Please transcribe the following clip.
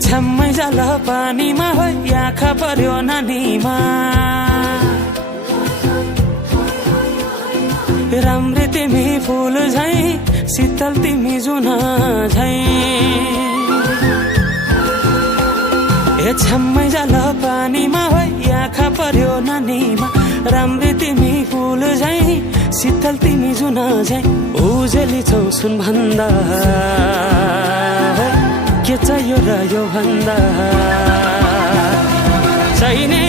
छ्याम्मै जाल पानीमा हो आँखा पर्यो नानीमा राम्री तिमी फुल झै शीतल तिमी जुना झै छ्याम्मै जाल पानीमा हो आँखा पर्यो नानीमा राम्री तिमी फुल झै शीतल तिमी जुना झै उजेली छौ सुन भन्दा के चाहियो र यो भन्दा चाहिने